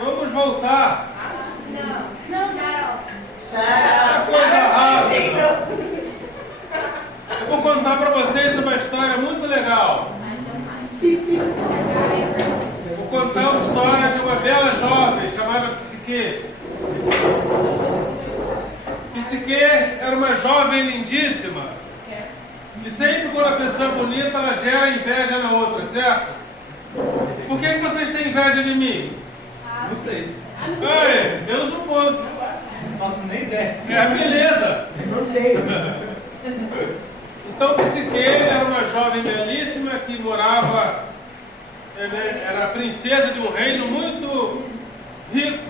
Vamos voltar. Não, É coisa rápida. Eu vou contar para vocês uma história muito legal. Vou contar uma história de uma bela jovem chamada Psique. Psique era uma jovem lindíssima. E sempre quando a pessoa é bonita, ela gera inveja na outra, certo? Por que vocês têm inveja de mim? Não sei. Ei, menos um ponto. Não faço nem ideia. É a beleza. Não tenho. Então, Psique era uma jovem belíssima que morava, era a princesa de um reino muito rico.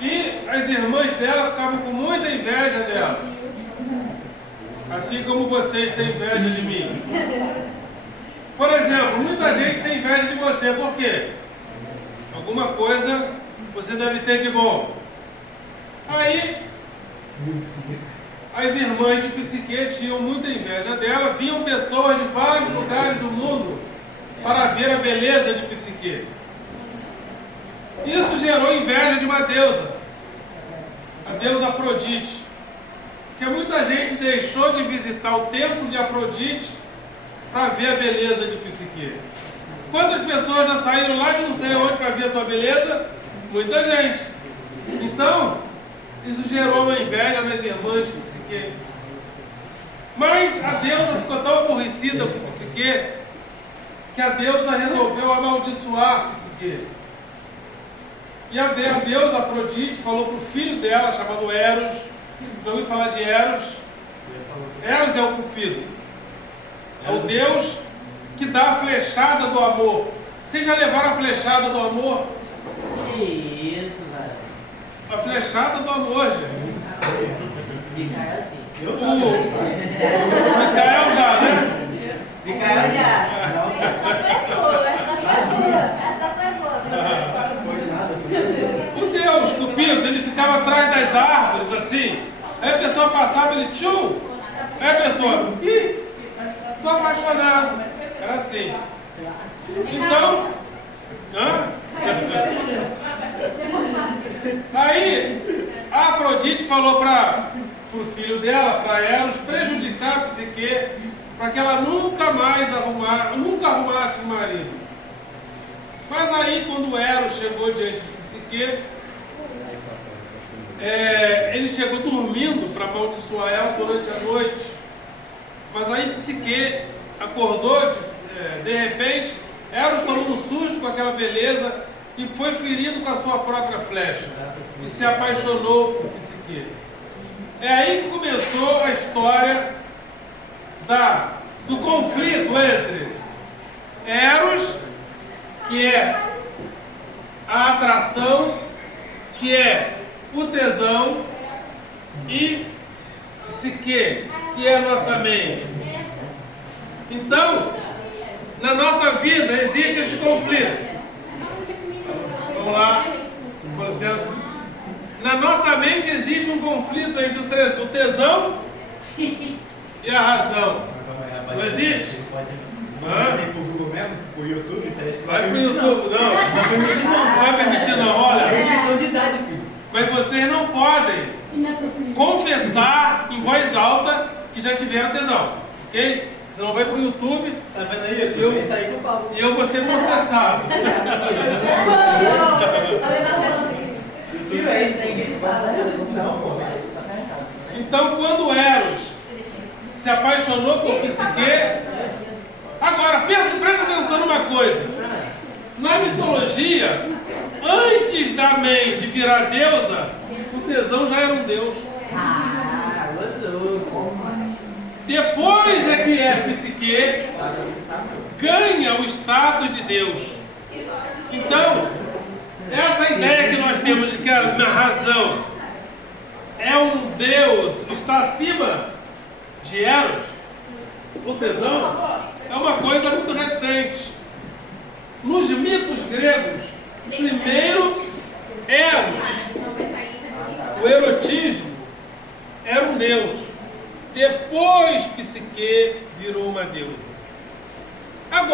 E as irmãs dela ficavam com muita inveja dela. Assim como vocês têm inveja de mim. Por exemplo, muita gente tem inveja de você. Por quê? Alguma coisa você deve ter de bom. Aí, as irmãs de Psique tinham muita inveja dela. Vinham pessoas de vários lugares do mundo para ver a beleza de Psique. Isso gerou inveja de uma deusa, a deusa Afrodite. Porque muita gente deixou de visitar o templo de Afrodite para ver a beleza de Psique. Quantas pessoas já saíram lá de não sei onde para ver a tua beleza? Muita gente. Então, isso gerou uma inveja nas irmãs de Psique. Mas a deusa ficou tão aborrecida com Psique que a deusa resolveu amaldiçoar Psique. E a deusa Afrodite falou para o filho dela, chamado Eros. Já ouviu falar de Eros? Eros é o Cupido. É o Deus que dá a flechada do amor. Vocês já levaram a flechada do amor? Que isso, velho? A flechada do amor, gente. Micael assim. O Micael já, né? Micael já. O Deus Cupido, ele ficava atrás das árvores, assim. Aí a pessoa passava, ele tchum. Aí a pessoa, ih, estou apaixonado. Era assim. Então, aí a Afrodite falou para o filho dela, para Eros, prejudicar a Psique, para que ela nunca arrumasse um marido. Mas aí, quando Eros chegou diante de Psique, ele chegou dormindo para amaldiçoar ela durante a noite. Mas aí Psique acordou, de repente, Eros tomou um susto com aquela beleza e foi ferido com a sua própria flecha. E se apaixonou por Psique. É aí que começou a história do conflito entre Eros, que é a atração, que é o tesão, e Psique, que é a nossa mente. Então, na nossa vida existe esse conflito. Vamos lá, processo. Na nossa mente existe um conflito entre o tesão e a razão. Não existe? O YouTube, você acha que Vai pro YouTube, não vai permitir não, olha. É questão de idade, filho. Mas vocês não podem confessar em voz alta que já tiveram tesão, ok? Senão vai pro YouTube. Tá vendo aí? Eu, isso aí que eu falo. E eu vou ser processado. YouTube é isso aí que ele fala. Não, pô. Então, quando Eros se apaixonou por Psique, agora, presta atenção numa coisa. Na mitologia, antes da mente virar deusa, o tesão já era um deus. Ah, louco. Depois é que Psique ganha o status de Deus. Então, essa ideia que nós temos de que a razão é um Deus, está acima de Eros, o tesão, é uma coisa muito recente. Nos mitos gregos, primeiro Eros, o erotismo, era um deus. Depois Psique virou uma deusa.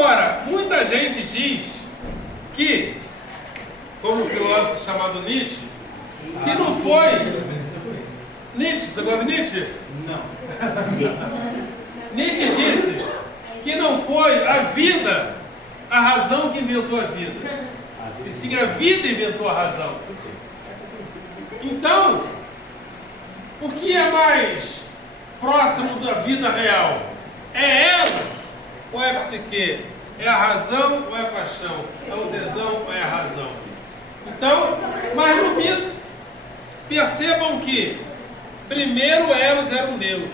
Agora, muita gente diz que, como um filósofo chamado Nietzsche, que não foi... Nietzsche, você gosta de Nietzsche? Não. Nietzsche disse que não foi a vida a razão que inventou a vida, e sim a vida inventou a razão. Então, o que é mais próximo da vida real? É Eros ou é psique? É a razão ou é a paixão? É o tesão ou é a razão? Então, mas no mito, percebam que primeiro Eros era um deus.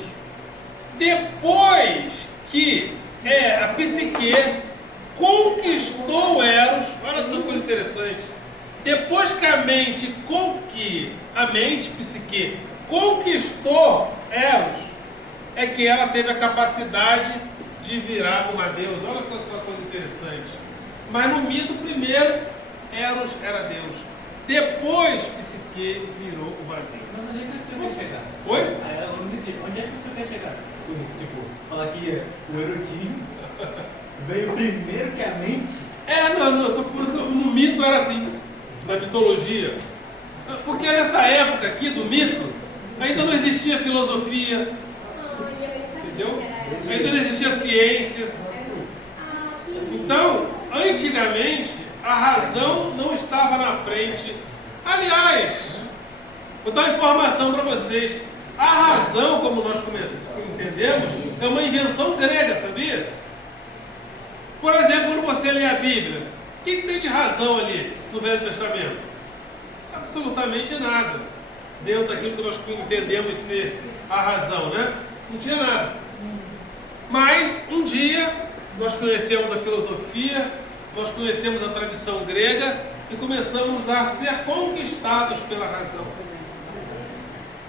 Depois que a psique conquistou Eros, olha só que coisa interessante. Depois que a mente, psique, conquistou Eros, é que ela teve a capacidade de virar uma deusa. Olha só coisa interessante. Mas no mito, primeiro, Eros era Deus. Depois, psique virou uma deusa. Mas onde é que o senhor quer chegar? Oi? Onde é que o senhor quer chegar? Com isso, tipo, falar que o erotismo veio primeiro que a mente? Por isso que no mito era assim, na mitologia. Porque nessa época aqui do mito, ainda não existia filosofia, entendeu? Ainda não existia ciência. Então, antigamente, a razão não estava na frente. Aliás, vou dar uma informação para vocês. A razão, como nós entendemos, é uma invenção grega, sabia? Por exemplo, quando você lê a Bíblia, o que tem de razão ali no Velho Testamento? Absolutamente nada. Dentro daquilo que nós entendemos ser a razão, né? Não tinha nada. Mas, um dia, nós conhecemos a filosofia, nós conhecemos a tradição grega e começamos a ser conquistados pela razão.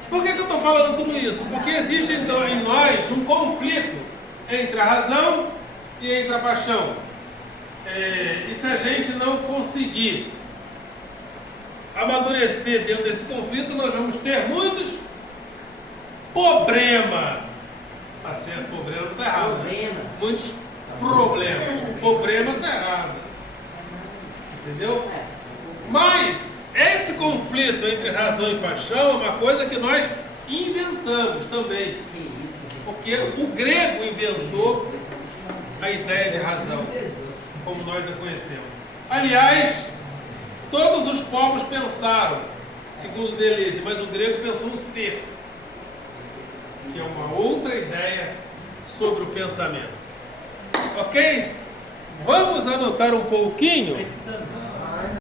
Por que eu estou falando tudo isso? Porque existe então em nós um conflito entre a razão e entre a paixão. E se a gente não conseguir amadurecer dentro desse conflito, nós vamos ter muitos problemas. Tá certo? Problema não está errado. Né? Muitos problemas. Problema está errado. Entendeu? Mas esse conflito entre razão e paixão é uma coisa que nós inventamos também. Porque o grego inventou a ideia de razão, como nós a conhecemos. Aliás, todos os povos pensaram, segundo Deleuze, mas o grego pensou o ser, que é uma outra ideia sobre o pensamento. Ok? Vamos anotar um pouquinho